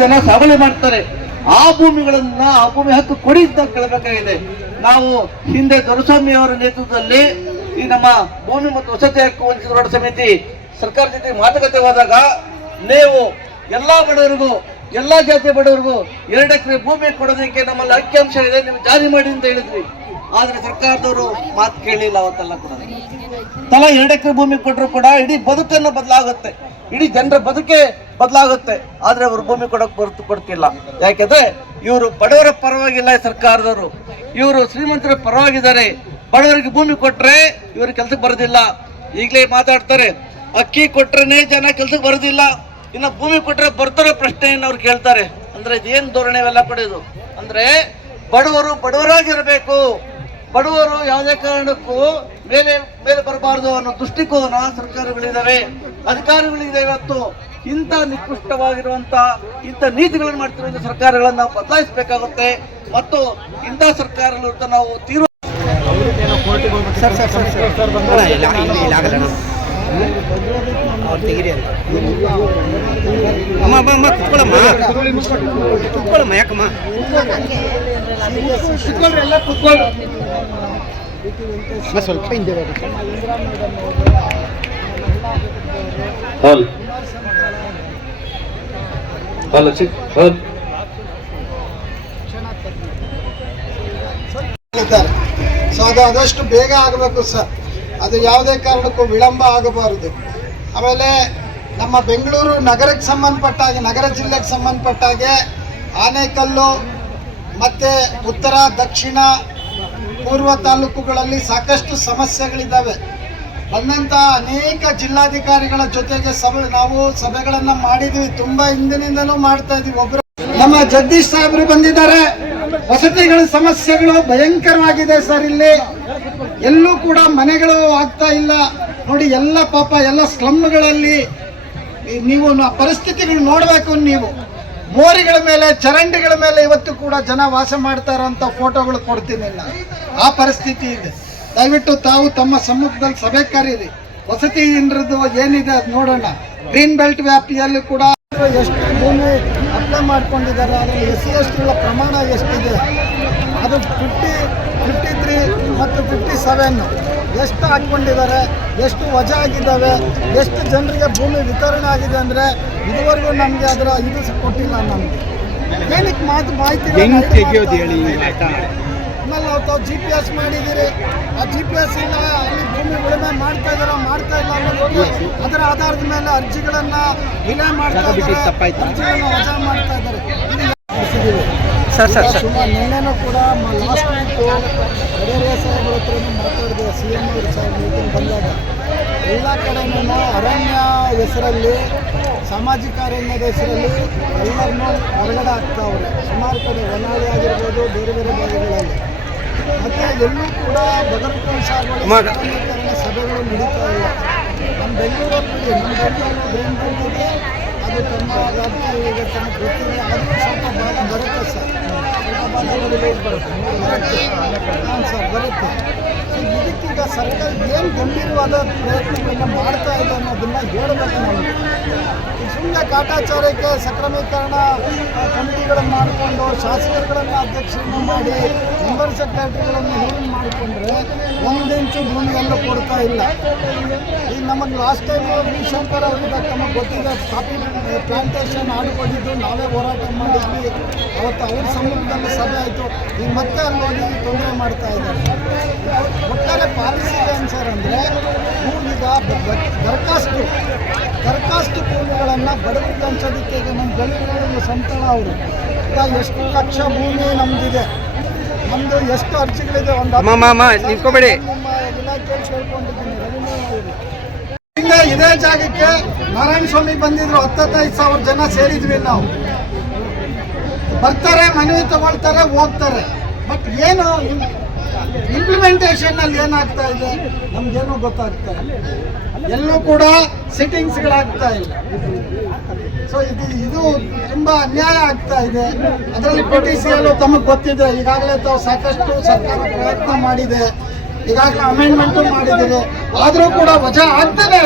ಜನ ಸಾಗುವಳಿ ಮಾಡ್ತಾರೆ. ಆ ಭೂಮಿಗಳನ್ನ ಆ ಭೂಮಿ ಹಕ್ಕು ಕೊಡಿ ಅಂತ ಕೇಳಬೇಕಾಗಿದೆ. ನಾವು ಹಿಂದೆ ದೊರೆಸ್ವಾಮಿ ಅವರ ನೇತೃತ್ವದಲ್ಲಿ ಈ ನಮ್ಮ ಭೂಮಿ ಮತ್ತು ವಸತಿ ಹಕ್ಕು ವಂಚಿತ ಸಮಿತಿ ಸರ್ಕಾರ ಜೊತೆ ಮಾತುಕತೆ ಹೋದಾಗ ನೀವು ಎಲ್ಲಾ ಬಡವರಿಗೂ, ಎಲ್ಲಾ ಜಾತಿ ಬಡವರಿಗೂ ಎರಡು ಎಕರೆ ಭೂಮಿ ಕೊಡೋದಕ್ಕೆ ನಮ್ಮಲ್ಲಿ ಅಂಕಿಅಂಶ ಇದೆ, ನೀವು ಜಾರಿ ಮಾಡಿ ಅಂತ ಹೇಳಿದ್ರಿ ಆದ್ರೆ ಸರ್ಕಾರದವರು ಮಾತು ಕೇಳಿಲ್ಲ ಅವತ್ತೆಲ್ಲ ಕೂಡ. ತಲಾ ಎರಡು ಎಕರೆ ಭೂಮಿ ಕೊಟ್ಟರು ಕೂಡ ಇಡೀ ಬದುಕನ್ನು ಬದಲಾಗುತ್ತೆ. ಇಡೀ ಜನರ ಬದುಕೇ ಬದಲಾಗುತ್ತೆ. ಆದ್ರೆ ಅವರು ಭೂಮಿ ಕೊಡಕ್ ಬರ್ತು, ಕೊಡ್ತಿಲ್ಲ. ಯಾಕೆಂದ್ರೆ ಇವರು ಬಡವರ ಪರವಾಗಿಲ್ಲ ಸರ್ಕಾರದವರು. ಇವರು ಶ್ರೀಮಂತರ ಪರವಾಗಿದ್ದಾರೆ. ಬಡವರಿಗೆ ಭೂಮಿ ಕೊಟ್ರೆ ಇವರು ಕೆಲ್ಸಕ್ಕೆ ಬರೋದಿಲ್ಲ. ಈಗಲೇ ಮಾತಾಡ್ತಾರೆ, ಅಕ್ಕಿ ಕೊಟ್ರೇ ಜನ ಕೆಲ್ಸಕ್ಕೆ ಬರೋದಿಲ್ಲ. ಇನ್ನು ಭೂಮಿ ಕೊಟ್ರೆ ಬರ್ತಾರೋ ಪ್ರಶ್ನೆಯನ್ನು ಅವ್ರು ಕೇಳ್ತಾರೆ? ಅಂದ್ರೆ ಇದೇನ್ ಧೋರಣೆ ಇವೆಲ್ಲ ಪಡೆಯೋದು ಅಂದ್ರೆ ಬಡವರು ಬಡವರಾಗಿರಬೇಕು. ಬಡವರು ಯಾವುದೇ ಕಾರಣಕ್ಕೂ ಮೇಲೆ ಮೇಲೆ ಬರಬಾರದು ಅನ್ನೋ ದೃಷ್ಟಿಕೋನ ಸರ್ಕಾರಗಳಿದ್ದಾವೆ ಅಧಿಕಾರಿಗಳಿದೆ ಇವತ್ತು. ಇಂಥ ನಿಕೃಷ್ಟವಾಗಿರುವಂತ ಇಂಥ ನೀತಿಗಳನ್ನು ಮಾಡ್ತಿರುವಂತಹ ಸರ್ಕಾರಗಳನ್ನ ನಾವು ಬದಲಾಯಿಸಬೇಕಾಗುತ್ತೆ. ಮತ್ತು ಇಂಥ ಸರ್ಕಾರಗಳ ವಿರುದ್ಧ ನಾವು ತೀವ್ರ ಅವ್ರು ತೆಗಿರಿ ಅಂತ. ಅಮ್ಮ ಅಮ್ಮ ಅಮ್ಮ ಕುತ್ಕೊಳ್ಳಮ್ಮ ಕುತ್ಕೊಳ್ಳಮ್ಮ ಯಾಕಮ್ಮ? ಸ್ವಲ್ಪ ಹಿಂದೆ. ಹಲ್. ಹಲ್ ಇದ್ದಾರೆ ಸೊ ಅದು ಆದಷ್ಟು ಬೇಗ ಆಗಬೇಕು ಸರ್. ಅದು ಯಾವುದೇ ಕಾರಣಕ್ಕೂ ವಿಳಂಬ ಆಗಬಾರದು. ಆಮೇಲೆ ನಮ್ಮ ಬೆಂಗಳೂರು ನಗರಕ್ಕೆ ಸಂಬಂಧಪಟ್ಟ ಹಾಗೆ ನಗರ ಜಿಲ್ಲೆಗೆ ಸಂಬಂಧಪಟ್ಟ ಹಾಗೆ ಆನೇಕಲ್ಲು ಮತ್ತು ಉತ್ತರ, ದಕ್ಷಿಣ, ಪೂರ್ವ ತಾಲೂಕುಗಳಲ್ಲಿ ಸಾಕಷ್ಟು ಸಮಸ್ಯೆಗಳಿದ್ದಾವೆ. ಬಂದಂಥ ಅನೇಕ ಜಿಲ್ಲಾಧಿಕಾರಿಗಳ ಜೊತೆಗೆ ಸಭೆ, ನಾವು ಸಭೆಗಳನ್ನು ಮಾಡಿದ್ದೀವಿ ತುಂಬ ಹಿಂದಿನಿಂದಲೂ ಮಾಡ್ತಾ ಇದ್ದೀವಿ ಒಬ್ಬರು ನಮ್ಮ ಜಗದೀಶ್ ಸಾಹೇಬರು ಬಂದಿದ್ದಾರೆ. ವಸತಿಗಳ, ಸಮಸ್ಯೆಗಳು ಭಯಂಕರವಾಗಿದೆ ಸರ್ ಇಲ್ಲಿ. ಎಲ್ಲೂ ಕೂಡ ಮನೆಗಳು ಆಗ್ತಾ ಇಲ್ಲ. ನೋಡಿ, ಎಲ್ಲ ಪಾಪ, ಎಲ್ಲ ಸ್ಲಮ್ಗಳಲ್ಲಿ ನೀವು ಪರಿಸ್ಥಿತಿಗಳು ನೋಡಬೇಕು ನೀವು. ಮೋರಿಗಳ ಮೇಲೆ, ಚರಂಡಿಗಳ ಮೇಲೆ ಇವತ್ತು ಕೂಡ ಜನ ವಾಸ ಮಾಡ್ತಾ ಇರೋಂಥ ಫೋಟೋಗಳು ಕೊಡ್ತೀನಿ ಆ ಪರಿಸ್ಥಿತಿ ಇದೆ. ದಯವಿಟ್ಟು ತಾವು ತಮ್ಮ ಸಮ್ಮುಖದಲ್ಲಿ ಸಭೆ ಕರೀರಿ. ವಸತಿ ಇಂದ್ರದ್ದು ಏನಿದೆ ಅದು ನೋಡೋಣ. ಗ್ರೀನ್ ಬೆಲ್ಟ್ ವ್ಯಾಪ್ತಿಯಲ್ಲಿ ಕೂಡ ಎಷ್ಟು ಭೂಮಿ ಅಪ್ಲೈ ಮಾಡ್ಕೊಂಡಿದ್ದಾರೆ ಅದರಲ್ಲಿ ಎಸ್ ಸಿ ಎಸ್ ಟಿಗಳ ಪ್ರಮಾಣ ಎಷ್ಟಿದೆ? ಅದು ಫಿಫ್ಟಿ ಫಿಫ್ಟಿ ಮತ್ತು ಫಿಫ್ಟಿ ಸೆವೆನ್ ಎಷ್ಟು ಹಾಕ್ಕೊಂಡಿದ್ದಾರೆ ಎಷ್ಟು ವಜಾ ಆಗಿದ್ದಾವೆ ಎಷ್ಟು ಜನರಿಗೆ ಭೂಮಿ ವಿತರಣೆ ಆಗಿದೆ ಅಂದರೆ ಇದುವರೆಗೂ ನಮಗೆ ಅದರ ಇದು ಕೊಟ್ಟಿಲ್ಲ ನಮಗೆ. ಏನಕ್ಕೆ ಮಾತು ಮಾಹಿತಿ ಆಮೇಲೆ ನಾವು ತಾವು ಜಿ ಪಿ ಎಸ್ ಮಾಡಿದ್ದೀರಿ. ಆ ಜಿ ಪಿ ಎಸ್ ಇಲ್ಲ ಅಲ್ಲಿ ಭೂಮಿ ಉಳುಮೆ ಮಾಡ್ತಾ ಇದಾರ ಮಾಡ್ತಾ ಇಲ್ಲ ಅನ್ನೋದಕ್ಕೆ ಅದರ ಆಧಾರದ ಮೇಲೆ ಅರ್ಜಿಗಳನ್ನು ವಿಲೇ ಮಾಡ್ತಾ ಇದ್ದಾರೆ ಅರ್ಜಿಗಳನ್ನು ವಜಾ ಮಾಡ್ತಾ ಇದ್ದಾರೆ. Sir sir sir. ನಿನ್ನೆನೂ ಕೂಡ ಲಾಸ್ಟ್ ವೀಕು ಕಡೇರಿಯ ಸಾಹೇಬ್ರ ಹತ್ರನೂ ಮಾತಾಡಿದೆ ಸಿ ಎಂ ಅವ್ರ ಸಾಹೇಬ್ ಮೀಟಿಂಗ್ ಬಂದಾಗ. ಎಲ್ಲ ಕಡೆನೂ ಅರಣ್ಯ ಹೆಸರಲ್ಲಿ ಸಾಮಾಜಿಕ ಅರಣ್ಯದ ಹೆಸರಲ್ಲಿ ಎಲ್ಲರನ್ನೂ ಹೊರಗಡೆ ಆಗ್ತಾವ್ರೆ ಸುಮಾರು ಕಡೆ ಹೊನ್ನಾಳಿ ಆಗಿರ್ಬೋದು ಬೇರೆ ಬೇರೆ ಭಾಗಗಳಲ್ಲಿ. ಮತ್ತು ಎಲ್ಲೂ ಕೂಡ ಬಗರ್ಕೊಂಡು ಸಾಗುವಳಿ ಸಭೆಗಳು ನಡೀತಾ ಇಲ್ಲ. ನಮ್ಮ ಬೆಂಗಳೂರಲ್ಲಿ ನಮ್ಮ ಬೆಂಗಳೂರು ಬಂದಿದೆ ಅದು ತಮ್ಮ ವ್ಯಾಪ್ತಿಗೆ ತನಗೆ ಗೊತ್ತಿದೆ ಆದರೂ ಸ್ವಲ್ಪ ಬರುತ್ತೆ ಸರ್ ಸ್ವಲ್ಪ ಬರುತ್ತೆ ಹಾಂ ಸರ್ ಬರುತ್ತೆ ಸೊ ಇದಕ್ಕೀಗ ಸರ್ಕಾರ ಏನು ಗಂಭೀರವಾದ ಪ್ರಯತ್ನಗಳನ್ನು ಮಾಡ್ತಾ ಇದೆ ಅನ್ನೋದನ್ನ ಹೇಳಬೇಕು ನಮಗೆ ಸುಮ್ಮನೆ ಕಾಟಾಚಾರಕ್ಕೆ ಸಕ್ರಮೀಕರಣ ಕಮಿಟಿಗಳನ್ನು ಮಾಡಿಕೊಂಡು, ಶಾಸಕರುಗಳನ್ನು ಅಧ್ಯಕ್ಷರನ್ನು ಮಾಡಿ ಮೆಂಬರ್ ಸೆಕ್ರೆಟರಿಗಳನ್ನು ರೂಲ್ ಮಾಡಿಕೊಂಡ್ರೆ ಒಂದು ಇಂಚು ಭೂಮಿಯಲ್ಲೂ ಕೊಡ್ತಾ ಇಲ್ಲ. ಈಗ ನಮಗೆ ಲಾಸ್ಟ್ ಟೈಮ್ ವಿ ಶಂಕರ್ ಅವರಿಂದ ತಮಗೆ ಗೊತ್ತಿದೆ ಕಾಫಿ ಪ್ಲಾಂಟೇಶನ್ ಆಡಿಕೊಂಡಿದ್ದು ನಾವೇ ಹೋರಾಟ ಮಾಡಿದ್ವಿ. ಅವತ್ತು ಅವ್ರ ಸಮ್ಮುಖದಲ್ಲಿ ಸಭೆ ಆಯಿತು. ಈಗ ಮತ್ತೆ ಅಲ್ಲಿ ಹೋಗಿ ತೊಂದರೆ ಮಾಡ್ತಾ ಇದ್ದಾರೆ. ಒಟ್ಟಾರೆ ಪಾಲಿಸಿ ಏನು ಸರ್ ಅಂದರೆ ಈಗ ದರಖಾಸ್ತು ದರಖಾಸ್ತು ಭೂಮಿಗಳನ್ನು ಬಡವರಿಗೆ ಹಂಚೋದಕ್ಕೆ ಈಗ ನಮ್ಮ ಬೆಂಗಳೂರಲ್ಲಿ ಸಂತಳ ಅವರು. ಎಷ್ಟು ಲಕ್ಷ ಭೂಮಿ ನಮ್ಮದಿದೆ ನಮ್ಮದು ಎಷ್ಟು ಅರ್ಜಿಗಳಿದೆ ಒಂದು ನಿಂತ್ಕೋಬೇಡಿ. ಈಗ ಇದೇ ಜಾಗಕ್ಕೆ ನಾರಾಯಣ ಸ್ವಾಮಿ ಬಂದಿದ್ರು ಹತ್ತತ್ತೈದು ಸಾವಿರ ಜನ ಸೇರಿದ್ವಿ ನಾವು. ಬರ್ತಾರೆ ಮನವಿ ತಗೊಳ್ತಾರೆ ಹೋಗ್ತಾರೆ. ಬಟ್ ಏನು ಇಂಪ್ಲಿಮೆಂಟೇಷನ್ ಅಲ್ಲಿ ಏನಾಗ್ತಾ ಇದೆ? ನಮ್ಗೇನು ಗೊತ್ತಾಗ್ತಾ ಇಲ್ಲ. ಎಲ್ಲೂ ಕೂಡ ಸಿಟ್ಟಿಂಗ್ಸ್ಗಳಾಗ್ತಾ ಇಲ್ಲ. ಸೊ ಇದು ಇದು ತುಂಬಾ ಅನ್ಯಾಯ ಆಗ್ತಾ ಇದೆ. ಅದರಲ್ಲಿ ಪಿ ಟಿ ಸಿ ಅಲ್ಲೂ ತಮಗೆ ಗೊತ್ತಿದೆ. ಈಗಾಗಲೇ ತಾವು ಸಾಕಷ್ಟು ಸರ್ಕಾರ ಪ್ರಯತ್ನ ಮಾಡಿದೆ. ಈಗಾಗಲೇ ಅಮೆಂಡ್ಮೆಂಟು ಮಾಡಿದ್ದೀರಿ ಆದರೂ ಕೂಡ ವಜಾ ಆಗ್ತಾನೆ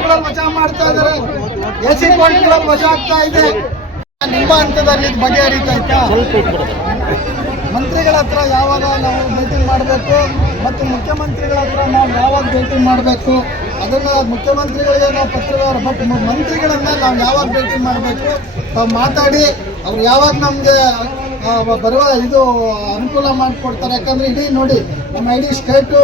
ಕೂಡ ವಜಾ ಮಾಡ್ತಾ ಇದ್ದಾರೆ ಎ ಸಿ ಕೂಡ ವಜಾ ಆಗ್ತಾ ಇದೆ. ನಿಮ್ಮ ಹಂತದಲ್ಲಿ ಇದು ಬಗೆಹರಿತಾ ಇತ್ತಾ? ಮಂತ್ರಿಗಳ ಹತ್ರ ಯಾವಾಗ ನಾವು ಮೀಟಿಂಗ್ ಮಾಡಬೇಕು ಮತ್ತು ಮುಖ್ಯಮಂತ್ರಿಗಳ ಹತ್ರ ನಾವು ಯಾವಾಗ ಭೇಟಿ ಮಾಡಬೇಕು? ಅದನ್ನು ಮುಖ್ಯಮಂತ್ರಿಗಳಿಗೆ ನಾವು ಪತ್ರ ವ್ಯವಹಾರ ಬಟ್ ಮಂತ್ರಿಗಳನ್ನು ನಾವು ಯಾವಾಗ ಭೇಟಿ ಮಾಡಬೇಕು? ತಾವು ಮಾತಾಡಿ, ಅವ್ರು ಯಾವಾಗ ನಮಗೆ ಬರುವ ಇದು ಅನುಕೂಲ ಮಾಡಿಕೊಡ್ತಾರೆ? ಯಾಕಂದರೆ ಇಡೀ ನೋಡಿ, ನಮ್ಮ ಇಡೀ ಸ್ಟೇಟು,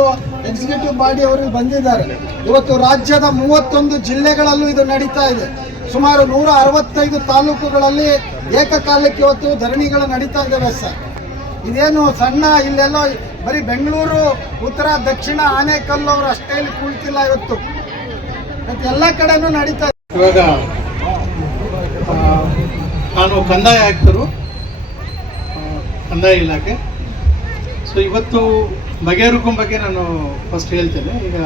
ಎಕ್ಸಿಕ್ಯೂಟಿವ್ ಬಾಡಿ ಅವರು ಬಂದಿದ್ದಾರೆ. ಇವತ್ತು ರಾಜ್ಯದ ಮೂವತ್ತೊಂದು ಜಿಲ್ಲೆಗಳಲ್ಲೂ ಇದು ನಡೀತಾ ಇದೆ. ಸುಮಾರು ನೂರ ಅರವತ್ತೈದು ತಾಲೂಕುಗಳಲ್ಲಿ ಏಕಕಾಲಕ್ಕೆ ಇವತ್ತು ಧರಣಿಗಳು ನಡೀತಾ ಇದ್ದಾವೆ ಸರ್. ಇದೇನು ಸಣ್ಣ, ಇಲ್ಲೆಲ್ಲೋ ಬರೀ ಬೆಂಗಳೂರು, ಉತ್ತರ, ದಕ್ಷಿಣ, ಆನೇಕಲ್ಲು ಅವರು ಅಷ್ಟೇ ಇಲ್ಲಿ ಕುಳಿತಿಲ್ಲ ಇವತ್ತು. ಮತ್ತೆ ಎಲ್ಲ ಕಡೆನೂ ನಡೀತಾ. ಇವಾಗ ನಾನು ಕಂದಾಯ ಆಯುಕ್ತರು ಕಂದಾಯ ಇಲಾಖೆ. ಸೊ ಇವತ್ತು ಬಗೆಹರುಕುಂ ಬಗ್ಗೆ ನಾನು ಫಸ್ಟ್ ಹೇಳ್ತೇನೆ. ಈಗ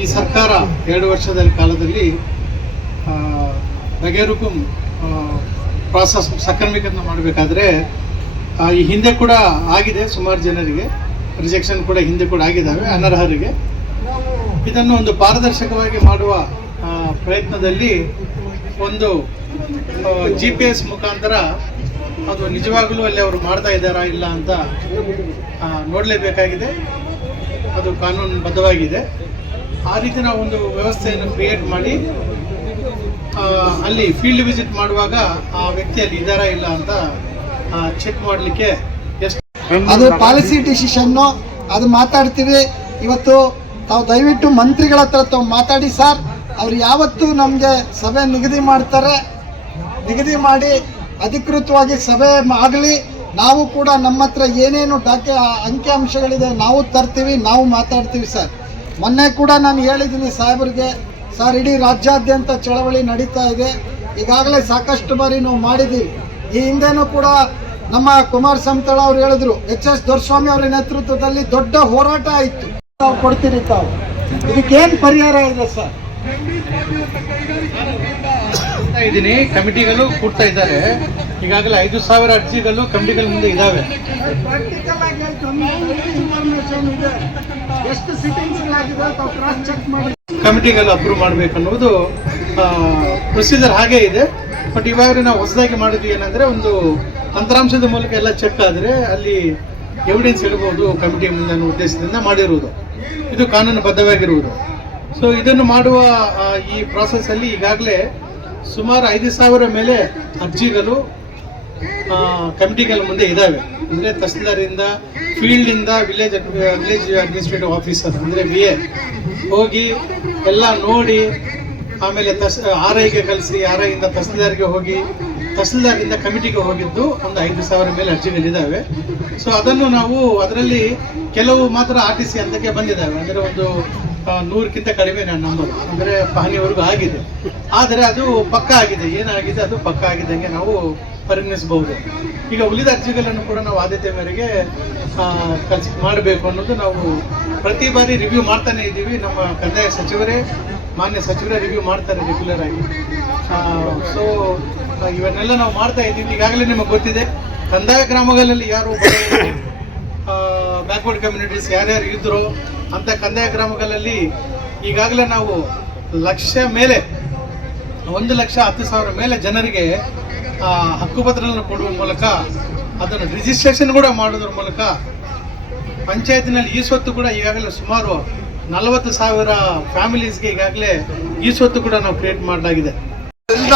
ಈ ಸರ್ಕಾರ ಎರಡು ವರ್ಷದ ಕಾಲದಲ್ಲಿ ಬಗೆಹರುಕುಂ ಪ್ರಾಸೆಸ್ ಸಕ್ರಮೀಕರಣ ಮಾಡಬೇಕಾದ್ರೆ ಈ ಹಿಂದೆ ಕೂಡ ಆಗಿದೆ, ಸುಮಾರು ಜನರಿಗೆ. ರಿಜೆಕ್ಷನ್ ಕೂಡ ಹಿಂದೆ ಕೂಡ ಆಗಿದ್ದಾವೆ, ಅನರ್ಹರಿಗೆ. ಇದನ್ನು ಒಂದು ಪಾರದರ್ಶಕವಾಗಿ ಮಾಡುವ ಪ್ರಯತ್ನದಲ್ಲಿ ಒಂದು ಜಿ ಪಿ ಎಸ್ ಮುಖಾಂತರ ಅದು ನಿಜವಾಗಲೂ ಅಲ್ಲಿ ಅವರು ಮಾಡ್ತಾ ಇದ್ದಾರಾ ಇಲ್ಲ ಅಂತ ನೋಡಲೇಬೇಕಾಗಿದೆ. ಅದು ಕಾನೂನುಬದ್ಧವಾಗಿದೆ ಆ ರೀತಿ ನಾವು ಒಂದು ವ್ಯವಸ್ಥೆಯನ್ನು ಕ್ರಿಯೇಟ್ ಮಾಡಿ ಅಲ್ಲಿ ಫೀಲ್ಡ್ ವಿಸಿಟ್ ಮಾಡುವಾಗ ಆ ವ್ಯಕ್ತಿ ಅಲ್ಲಿ ಇದ್ದಾರಾ ಇಲ್ಲ ಅಂತ ಚೆಕ್ ಮಾಡಲಿಕ್ಕೆ ಎಷ್ಟು ಅದು ಪಾಲಿಸಿ ಡಿಸಿಷನ್ನು ಅದು ಮಾತಾಡ್ತೀವಿ. ಇವತ್ತು ತಾವು ದಯವಿಟ್ಟು ಮಂತ್ರಿಗಳ ಹತ್ರ ತಾವು ಮಾತಾಡಿ ಸರ್. ಅವ್ರು ಯಾವತ್ತು ನಮಗೆ ಸಭೆ ನಿಗದಿ ಮಾಡ್ತಾರೆ. ನಿಗದಿ ಮಾಡಿ ಅಧಿಕೃತವಾಗಿ ಸಭೆ ಆಗಲಿ. ನಾವು ಕೂಡ ನಮ್ಮ ಹತ್ರ ಏನೇನು ಡಾಕ್ಯ ಅಂಕಿ ಅಂಶಗಳಿದೆ ನಾವು ತರ್ತೀವಿ ನಾವು ಮಾತಾಡ್ತೀವಿ ಸರ್. ಮೊನ್ನೆ ಕೂಡ ನಾನು ಹೇಳಿದ್ದೀನಿ ಸಾಹೇಬ್ರಿಗೆ ಸರ್ ಇಡೀ ರಾಜ್ಯಾದ್ಯಂತ ಚಳವಳಿ ನಡೀತಾ ಇದೆ. ಈಗಾಗಲೇ ಸಾಕಷ್ಟು ಬಾರಿ ನಾವು ಮಾಡಿದ್ದೀವಿ. ಈ ಹಿಂದೆನೂ ಕೂಡ ನಮ್ಮ ಕುಮಾರ್ ಸಂತಳ ಅವ್ರು ಹೇಳಿದ್ರು ಎಚ್ ಎಸ್ ದೊರೆಸ್ವಾಮಿ ಅವರ ನೇತೃತ್ವದಲ್ಲಿ ದೊಡ್ಡ ಹೋರಾಟ ಆಯಿತು. ತಾವು ಕೊಡ್ತೀರಿ ತಾವು. ಇದಕ್ಕೇನು ಪರಿಹಾರ ಇದೆ ಸರ್? ಇದೀನಿ ಇದ್ದೀನಿ. ಕಮಿಟಿಗಳು ಕೂಡ್ತಾ ಇದ್ದಾರೆ. ಈಗಾಗಲೇ ಐದು ಸಾವಿರ ಅರ್ಜಿಗಳು ಕಮಿಟಿಗಳ ಮುಂದೆ ಇದಾವೆ. ಪ್ರಾಕ್ಟಿಕಲ್ ಆಗಿ ಇನ್ಫಾರ್ಮೇಶನ್ ಇದೆ. ಎಷ್ಟು ಸಿಟ್ಟಿಂಗ್ಸ್ ಆಗಿದೆ ತಾವು ಕ್ರಾಸ್ ಚೆಕ್ ಮಾಡಿ. ಕಮಿಟಿಗಳು ಅಪ್ರೂವ್ ಮಾಡಬೇಕು ಅನ್ನೋದು ಪ್ರೊಸೀಜರ್ ಹಾಗೇ ಇದೆ. ಬಟ್ ಇವಾಗ ನಾವು ಹೊಸದಾಗಿ ಮಾಡಿದ್ವಿ ಏನಂದ್ರೆ ಒಂದು ತಂತ್ರಾಂಶದ ಮೂಲಕ ಎಲ್ಲ ಚೆಕ್ ಆದರೆ ಅಲ್ಲಿ ಎವಿಡೆನ್ಸ್ ಇರಬಹುದು ಕಮಿಟಿ ಮುಂದೆ ಉದ್ದೇಶದಿಂದ ಮಾಡಿರುವುದು ಇದು ಕಾನೂನು ಬದ್ಧವಾಗಿರುವುದು ಸೊ ಇದನ್ನು ಮಾಡುವ ಈ ಪ್ರಾಸೆಸ್ ಅಲ್ಲಿ ಈಗಾಗಲೇ ಸುಮಾರು ಐದು ಸಾವಿರ ಮೇಲೆ ಅರ್ಜಿಗಳು ಕಮಿಟಿಗಳ ಮುಂದೆ ಇದ್ದಾವೆ ಅಂದರೆ ತಹಸೀಲ್ದಾರಿಂದ ಫೀಲ್ಡಿಂದ ವಿಲೇಜ್ ವಿಲೇಜ್ ಅಡ್ಮಿನಿಸ್ಟ್ರೇಟಿವ್ ಆಫೀಸರ್, ಅಂದರೆ ಬಿ ಎ ಹೋಗಿ ಎಲ್ಲ ನೋಡಿ ಆಮೇಲೆ ತಸ್ ಆರ್ ಐಗೆ ಕಲಿಸಿ ಆರ್ ಐಯಿಂದ ತಹಸೀಲ್ದಾರ್ಗೆ ಹೋಗಿ ತಹಸೀಲ್ದಾರಿಂದ ಕಮಿಟಿಗೆ ಹೋಗಿದ್ದು ಒಂದು ಐದು ಸಾವಿರ ಮೇಲೆ ಅರ್ಜಿಗಳಿದ್ದಾವೆ ಸೊ ಅದನ್ನು ನಾವು ಅದರಲ್ಲಿ ಕೆಲವು ಮಾತ್ರ ಆರ್ ಟಿ ಸಿ ಹಂತಕ್ಕೆ ಬಂದಿದ್ದಾವೆ. ಅಂದರೆ ಒಂದು ನೂರಕ್ಕಿಂತ ಕಡಿಮೆ ನಾನು ನಂಬರ್ ಅಂದರೆ ಪಹಣಿವರೆಗೂ ಆಗಿದೆ. ಆದರೆ ಅದು ಪಕ್ಕ ಆಗಿದೆ. ಏನಾಗಿದೆ? ಅದು ಪಕ್ಕ ಆಗಿದ್ದಂಗೆ ನಾವು ಪರಿಗಣಿಸಬಹುದು ಈಗ ಉಳಿದ ಅರ್ಜಿಗಳನ್ನು ಕೂಡ ನಾವು ಆದ್ಯತೆ ಮೇರೆಗೆ ಮಾಡಬೇಕು ಅನ್ನೋದು ನಾವು ಪ್ರತಿ ಬಾರಿ ರಿವ್ಯೂ ಮಾಡ್ತಾನೆ ಇದ್ದೀವಿ. ನಮ್ಮ ಕಂದಾಯ ಸಚಿವರೇ, ಮಾನ್ಯ ಸಚಿವರೇ ರಿವ್ಯೂ ಮಾಡ್ತಾರೆ ರೆಗ್ಯುಲರ್ ಆಗಿ. ಸೊ ಇವನ್ನೆಲ್ಲ ನಾವು ಮಾಡ್ತಾ ಇದ್ದೀವಿ. ಈಗಾಗಲೇ ನಿಮಗೆ ಗೊತ್ತಿದೆ, ಕಂದಾಯ ಗ್ರಾಮಗಳಲ್ಲಿ ಯಾರು ಬ್ಯಾಕ್ವರ್ಡ್ ಕಮ್ಯುನಿಟೀಸ್ ಯಾರ್ಯಾರು ಇದ್ರು ಅಂತ ಕಂದಾಯ ಗ್ರಾಮಗಳಲ್ಲಿ ಈಗಾಗಲೇ ನಾವು ಲಕ್ಷ ಮೇಲೆ, ಒಂದು ಲಕ್ಷ ಹತ್ತು ಸಾವಿರ ಮೇಲೆ ಜನರಿಗೆ ಹಕ್ಕುಪತ್ರಗಳನ್ನು ಕೊಡುವ ಮೂಲಕ ಅದನ್ನು ರಿಜಿಸ್ಟ್ರೇಷನ್ ಕೂಡ ಮಾಡೋದ್ರ ಮೂಲಕ ಪಂಚಾಯತಿನಲ್ಲಿ ಈ ಸ್ವತ್ತು ಕೂಡ ಈಗಾಗಲೇ ಸುಮಾರು ನಲವತ್ತು ಸಾವಿರ ಫ್ಯಾಮಿಲೀಸ್ಗೆ ಈಗಾಗಲೇ ಈ ಸ್ವತ್ತು ಕೂಡ ನಾವು ಕ್ರಿಯೇಟ್ ಮಾಡಲಾಗಿದೆ.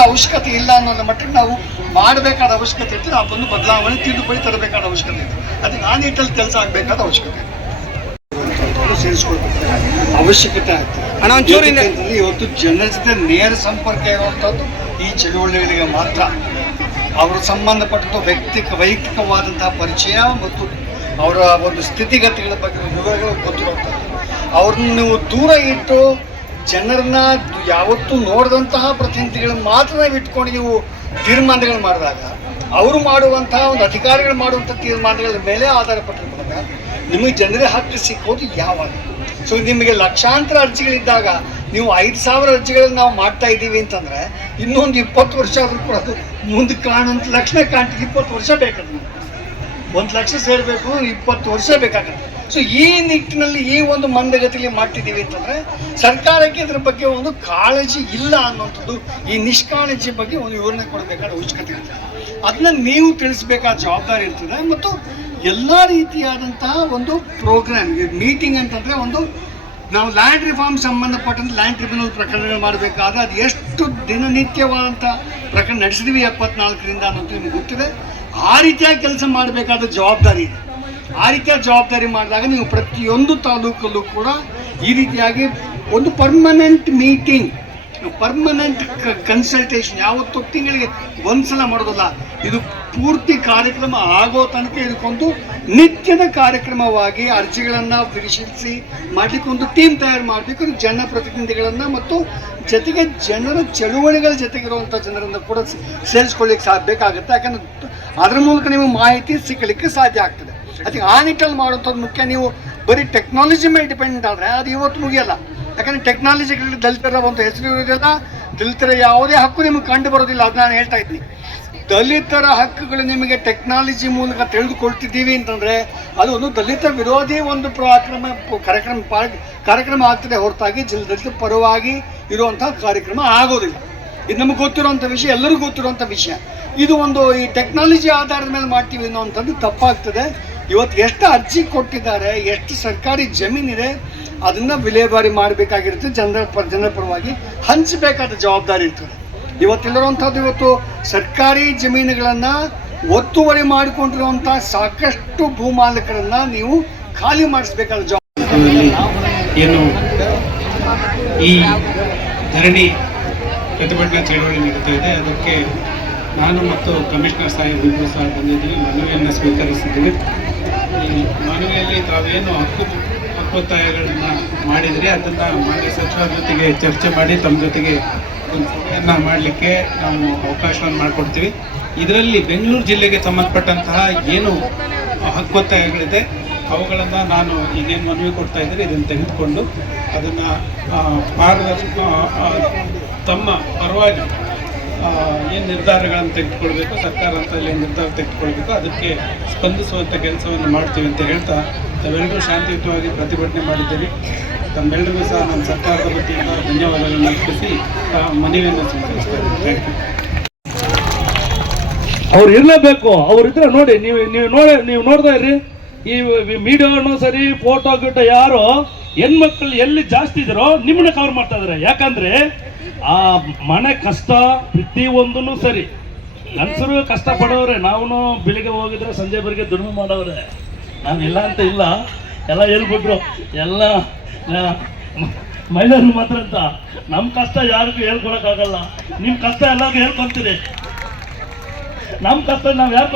ಅವಶ್ಯಕತೆ ಇಲ್ಲ ಅನ್ನೋ ಮಟ್ಟಿಗೆ ನಾವು ಮಾಡಬೇಕಾದ ಅವಶ್ಯಕತೆ ಇತ್ತು. ಆ ಬಂದು ಬದಲಾವಣೆ ತಿದ್ದುಪಡಿ ತರಬೇಕಾದ ಅವಶ್ಯಕತೆ ಇತ್ತು. ಅದಕ್ಕೆ ಆ ನಿಟ್ಟಲ್ಲಿ ಕೆಲಸ ಆಗಬೇಕಾದ ಅವಶ್ಯಕತೆ ಸೇರಿಸ್ಕೊಳ್ಬೇಕು ಅವಶ್ಯಕತೆ ಆಗ್ತದೆ ಇವತ್ತು ಜನರ ಜೊತೆ ನೇರ ಸಂಪರ್ಕ ಇರುವಂಥದ್ದು ಈ ಚಳುವಳಿಗಳಿಗೆ ಮಾತ್ರ. ಅವರು ಸಂಬಂಧಪಟ್ಟ ವ್ಯಕ್ತಿಕ, ವೈಯಕ್ತಿಕವಾದಂತಹ ಪರಿಚಯ ಮತ್ತು ಅವರ ಒಂದು ಸ್ಥಿತಿಗತಿಗಳ ಬಗ್ಗೆ ವಿವರಗಳು ಗೊತ್ತಿರುವಂಥದ್ದು. ಅವ್ರನ್ನ ನೀವು ದೂರ ಇಟ್ಟು ಜನರನ್ನ ಯಾವತ್ತೂ ನೋಡಿದಂತಹ ಪ್ರತಿನಿಧಿಗಳನ್ನ ಮಾತ್ರ ನಾವು ಇಟ್ಕೊಂಡು ನೀವು ತೀರ್ಮಾನಗಳು ಮಾಡಿದಾಗ, ಅವರು ಮಾಡುವಂತಹ ಒಂದು ಅಧಿಕಾರಿಗಳು ಮಾಡುವಂಥ ತೀರ್ಮಾನಗಳ ಮೇಲೆ ಆಧಾರ ಪಟ್ಟಿರುವಾಗ ನಿಮಗೆ ಜನರ ಹಕ್ಕು ಸಿಕ್ಕೋದು ಯಾವಾಗ? ಸೊ ನಿಮಗೆ ಲಕ್ಷಾಂತರ ಅರ್ಜಿಗಳಿದ್ದಾಗ ನೀವು ಐದು ಸಾವಿರ ಅರ್ಜಿಗಳನ್ನು ನಾವು ಮಾಡ್ತಾ ಇದ್ದೀವಿ ಅಂತಂದ್ರೆ ಇನ್ನೊಂದು ಇಪ್ಪತ್ತು ವರ್ಷ ಆದರೂ ಕೂಡ ಅದು ಮುಂದೆ ಕಾಣುವಂಥ ಲಕ್ಷಣ ಕಾಣ್ತಿಗೆ ಇಪ್ಪತ್ತು ವರ್ಷ ಬೇಕಾದ್ರೆ ಒಂದು ಲಕ್ಷ ಸೇರಬೇಕು, ಇಪ್ಪತ್ತು ವರ್ಷ ಬೇಕಾಗತ್ತೆ. ಸೊ ಈ ನಿಟ್ಟಿನಲ್ಲಿ ಈ ಒಂದು ಮಂದಗತಿಯಲ್ಲಿ ಮಾಡ್ತಿದ್ದೀವಿ ಅಂತಂದ್ರೆ, ಸರ್ಕಾರಕ್ಕೆ ಇದ್ರ ಬಗ್ಗೆ ಒಂದು ಕಾಳಜಿ ಇಲ್ಲ ಅನ್ನುವಂಥದ್ದು ಈ ನಿಷ್ಕಾಳಜಿ ಬಗ್ಗೆ ಒಂದು ವಿವರಣೆ ಕೊಡಬೇಕಾದ ಅವಶ್ಯಕತೆ ಅಂತ ಅದನ್ನ ನೀವು ತಿಳಿಸ್ಬೇಕಾದ ಜವಾಬ್ದಾರಿ ಇರ್ತದೆ. ಮತ್ತು ಎಲ್ಲ ರೀತಿಯಾದಂತಹ ಒಂದು ಪ್ರೋಗ್ರಾಮ್ ಮೀಟಿಂಗ್ ಅಂತಂದ್ರೆ ಒಂದು ನಾವು ಲ್ಯಾಂಡ್ ರಿಫಾರ್ಮ್ ಸಂಬಂಧಪಟ್ಟಂತೆ ಲ್ಯಾಂಡ್ ಟ್ರಿಬ್ಯುನಲ್ ಪ್ರಕರಣ ಮಾಡಬೇಕಾದ್ರೆ ಅದು ಎಷ್ಟು ದಿನನಿತ್ಯವಾದಂಥ ಪ್ರಕರಣ ನಡೆಸಿದ್ವಿ ಎಪ್ಪತ್ನಾಲ್ಕರಿಂದ ಅನ್ನೋದು ನಿಮಗೆ ಗೊತ್ತಿದೆ. ಆ ರೀತಿಯಾಗಿ ಕೆಲಸ ಮಾಡಬೇಕಾದ ಜವಾಬ್ದಾರಿ ಇದೆ. ಆ ರೀತಿಯ ಜವಾಬ್ದಾರಿ ಮಾಡಿದಾಗ ನೀವು ಪ್ರತಿಯೊಂದು ತಾಲೂಕಲ್ಲೂ ಕೂಡ ಈ ರೀತಿಯಾಗಿ ಒಂದು ಪರ್ಮನೆಂಟ್ ಮೀಟಿಂಗ್ ಪರ್ಮನೆಂಟ್ ಕನ್ಸಲ್ಟೇಷನ್ ಯಾವತ್ತು ತಿಂಗಳಿಗೆ ಒಂದ್ಸಲ ಮಾಡೋದಲ್ಲ. ಇದು ಪೂರ್ತಿ ಕಾರ್ಯಕ್ರಮ ಆಗೋ ತನಕ ಇದಕ್ಕೊಂದು ನಿತ್ಯದ ಕಾರ್ಯಕ್ರಮವಾಗಿ ಅರ್ಜಿಗಳನ್ನು ಪರಿಶೀಲಿಸಿ ಮಾಡ್ಲಿಕ್ಕೆ ಒಂದು ಟೀಮ್ ತಯಾರು ಮಾಡಬೇಕು. ಜನಪ್ರತಿನಿಧಿಗಳನ್ನು ಮತ್ತು ಜೊತೆಗೆ ಜನರ ಚಳುವಳಿಗಳ ಜೊತೆಗಿರುವಂಥ ಜನರನ್ನು ಕೂಡ ಸೇರಿಸ್ಕೊಳ್ಳಿಕ್ಕೆ ಸಾಧ್ಯ ಬೇಕಾಗುತ್ತೆ. ಯಾಕಂದ್ರೆ ಅದ್ರ ಮೂಲಕ ನೀವು ಮಾಹಿತಿ ಸಿಕ್ಕಲಿಕ್ಕೆ ಸಾಧ್ಯ ಆಗ್ತದೆ. ಅದಕ್ಕೆ ಆ ನಿಟ್ಟಲ್ಲಿ ಮಾಡುವಂಥದ್ದು ಮುಖ್ಯ. ನೀವು ಬರೀ ಟೆಕ್ನಾಲಜಿ ಮೇಲೆ ಡಿಪೆಂಡ್ ಆದರೆ ಅದು ಇವತ್ತು ಮುಗಿಯಲ್ಲ. ಯಾಕಂದ್ರೆ ಟೆಕ್ನಾಲಜಿಗಳಲ್ಲಿ ದಲಿತರ ಒಂದು ಹೆಸರು ಇರೋದಿಲ್ಲ ದಲಿತರ ಯಾವುದೇ ಹಕ್ಕು ನಿಮಗೆ ಕಂಡು ಬರೋದಿಲ್ಲ ಅದು ನಾನು ಹೇಳ್ತಾ ಇದ್ದೀನಿ. ದಲಿತರ ಹಕ್ಕುಗಳು ನಿಮಗೆ ಟೆಕ್ನಾಲಜಿ ಮೂಲಕ ತಿಳಿದುಕೊಳ್ತಿದ್ದೀವಿ ಅಂತಂದ್ರೆ, ಅದು ಒಂದು ದಲಿತ ವಿರೋಧಿ ಒಂದು ಪ್ರಕ್ರಮ, ಕಾರ್ಯಕ್ರಮ ಕಾರ್ಯಕ್ರಮ ಆಗ್ತದೆ ಹೊರತಾಗಿ ಜಿಲ್ಲೆ ದಲಿತ ಪರವಾಗಿ ಇರುವಂತಹ ಕಾರ್ಯಕ್ರಮ ಆಗೋದಿಲ್ಲ. ಇದು ನಮಗೆ ಗೊತ್ತಿರುವಂಥ ವಿಷಯ, ಎಲ್ಲರಿಗೂ ಗೊತ್ತಿರುವಂಥ ವಿಷಯ. ಇದು ಒಂದು ಈ ಟೆಕ್ನಾಲಜಿ ಆಧಾರದ ಮೇಲೆ ಮಾಡ್ತೀವಿ ಅನ್ನೋ ಅಂಥದ್ದು ತಪ್ಪಾಗ್ತದೆ. ಇವತ್ತು ಎಷ್ಟು ಅರ್ಜಿ ಕೊಟ್ಟಿದ್ದಾರೆ, ಎಷ್ಟು ಸರ್ಕಾರಿ ಜಮೀನಿದೆ, ಅದನ್ನ ವಿಲೇವಾರಿ ಮಾಡಬೇಕಾಗಿರುತ್ತೆ, ಜನರ ಪರ, ಜನರ ಪರವಾಗಿ ಹಂಚಬೇಕಾದ ಜವಾಬ್ದಾರಿ ಇರ್ತದೆ. ಇವತ್ತಿಲ್ಲಿರುವಂಥದ್ದು ಇವತ್ತು ಸರ್ಕಾರಿ ಜಮೀನುಗಳನ್ನ ಒತ್ತುವರಿ ಮಾಡಿಕೊಂಡಿರುವಂಥ ಸಾಕಷ್ಟು ಭೂಮಾಲಕರನ್ನ ನೀವು ಖಾಲಿ ಮಾಡಿಸ್ಬೇಕಾದ ಜವಾಬ್ದಾರಿ. ಏನು ಈ ಧರಣಿ ಪ್ರತಿಭಟನಾ ಚಳವಳಿ ನಡೀತಾ ಇದೆ. ಅದಕ್ಕೆ ನಾನು ಮತ್ತು ಕಮಿಷನರ್ ಸಾಹೇಬ್ ಸಹ ಬಂದಿದ್ದೀವಿ. ಮನವಿಯನ್ನು ಸ್ವೀಕರಿಸಿದ್ದೀವಿ. ಮನವಿಯಲ್ಲಿ ತಾವೇನು ಹಕ್ಕು ಹಕ್ಕೊತ್ತಾಯಗಳನ್ನ ಮಾಡಿದರೆ, ಅದನ್ನು ಮಾನ್ಯ ಸಚಿವರ ಜೊತೆಗೆ ಚರ್ಚೆ ಮಾಡಿ ತಮ್ಮ ಜೊತೆಗೆ ಒಂದು ಮಾಡಲಿಕ್ಕೆ ನಾವು ಅವಕಾಶವನ್ನು ಮಾಡಿಕೊಡ್ತೀವಿ. ಇದರಲ್ಲಿ ಬೆಂಗಳೂರು ಜಿಲ್ಲೆಗೆ ಸಂಬಂಧಪಟ್ಟಂತಹ ಏನು ಹಕ್ಕೊತ್ತಾಯಗಳಿದೆ, ಅವುಗಳನ್ನು ನಾನು ಈಗೇನು ಮನವಿ ಕೊಡ್ತಾ ಇದ್ದೀನಿ, ಇದನ್ನು ತೆಗೆದುಕೊಂಡು ಅದನ್ನು ಪಾರದರ್ಶಕ ತಮ್ಮ ಪರವಾಗಿ ಏನು ನಿರ್ಧಾರಗಳನ್ನು ತೆಗೆದುಕೊಳ್ಬೇಕು, ಸರ್ಕಾರ ಹಂತದಲ್ಲಿ ಏನು ನಿರ್ಧಾರ ತೆಗೆದುಕೊಳ್ಬೇಕು, ಅದಕ್ಕೆ ಸ್ಪಂದಿಸುವಂಥ ಕೆಲಸವನ್ನು ಮಾಡ್ತೀವಿ ಅಂತ ಹೇಳ್ತಾ ತಾವೆಲ್ಲರೂ ಶಾಂತಿಯುತವಾಗಿ ಪ್ರತಿಭಟನೆ ಮಾಡಿದ್ದೀರಿ ತಮ್ಮೆಲ್ಲರಿಗೂ ಸಹ ನಮ್ಮ ಸರ್ಕಾರದ ವತಿಯಿಂದ ಧನ್ಯವಾದಗಳನ್ನು ಅರ್ಪಿಸಿ ಮನವಿಯನ್ನು ಥ್ಯಾಂಕ್ ಯು ಅವ್ರು ಇರಲೇಬೇಕು. ಅವ್ರು ಇದ್ರೆ ನೋಡಿ, ನೀವು ನೀವು ನೋಡಿ, ನೀವು ನೋಡ್ತಾ ಇರ್ರಿ. ಈ ಮೀಡಿಯಾನು ಸರಿ ಫೋಟೋ ಗಿಟೋ ಯಾರು, ಹೆಣ್ಮಕ್ಳು ಎಲ್ಲಿ ಜಾಸ್ತಿ ಇದ್ರೋ ನಿಮ್ಮನ್ನ ಕವರ್ ಮಾಡ್ತಾ ಇದಾರೆ. ಯಾಕಂದ್ರೆ ಆ ಮನೆ ಕಷ್ಟ ಪ್ರತಿ ಒಂದೂ ಸರಿ. ಗಂಡಸರು ಕಷ್ಟ ಪಡೋರೆ ನಾವು ಬೆಳಿಗ್ಗೆ ಹೋಗಿದ್ರೆ ಸಂಜೆ ಬರಿಗೆ ದುಡಿಮೆ ಮಾಡೋರೆ. ಇಲ್ಲ ಅಂತ ಇಲ್ಲ. ಎಲ್ಲ ಹೇಳ್ಬಿಟ್ರು. ಎಲ್ಲ ಮಹಿಳೆಯರು ಮಾತ್ರ ಅಂತ. ನಮ್ಮ ಕಷ್ಟ ಯಾರಿಗೂ ಹೇಳ್ಕೊಳಕ್ಕಾಗಲ್ಲ ನಿಮ್ಮ ಕಷ್ಟ ಎಲ್ಲರಿಗೂ ಹೇಳ್ಕೊಂತೀರಿ ನಮ್ಮ ಕಷ್ಟ ನಾವು ಯಾರು